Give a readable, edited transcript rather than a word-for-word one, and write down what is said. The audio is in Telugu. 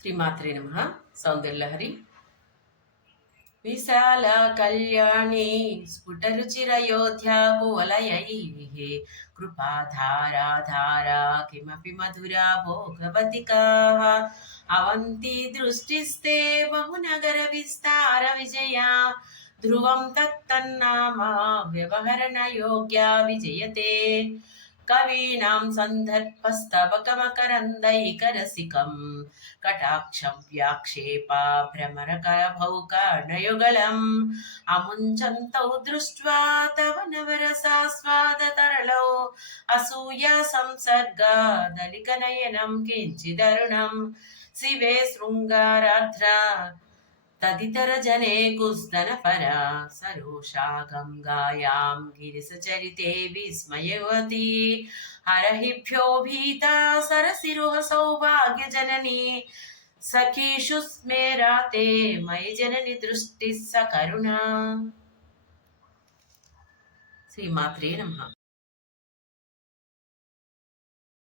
శ్రీమాత్రే నమః. సౌందర్యలహరి. విశాల కళ్యాణి స్ఫుటరుచిరయోధ్యా కువలయైః కృపాధారా కిమపి మధురా భోగవతికాః అవంతి దృష్టిస్తే బహునగర విస్తార విజయా ధ్రువం తత్తన్నామా వ్యవహరణ యోగ్యా విజయతే కవీనాం సందర్భస్తవకమకరందైకరసికం కటాక్షం వ్యాక్షేపా భ్రమరకభౌకర్ణయుగళం అముంచంతౌ దృష్ట్వా తవ నవరసాస్వాదతరళౌ అసూయా సంసర్గాదలికనయనం కించిదరుణం శివే శృంగారాధ్రా తదితర జనే కుస్తనపరా సరోషా గంగాయాం గిరిసచరితే విస్మయవతి హరహిభ్యో భీతా సరసిరుహ సౌభాగ్యజననీ సఖీషు స్మేరాతే మయి జనని దృష్టి సకరుణా. శ్రీమాత్రే నమః.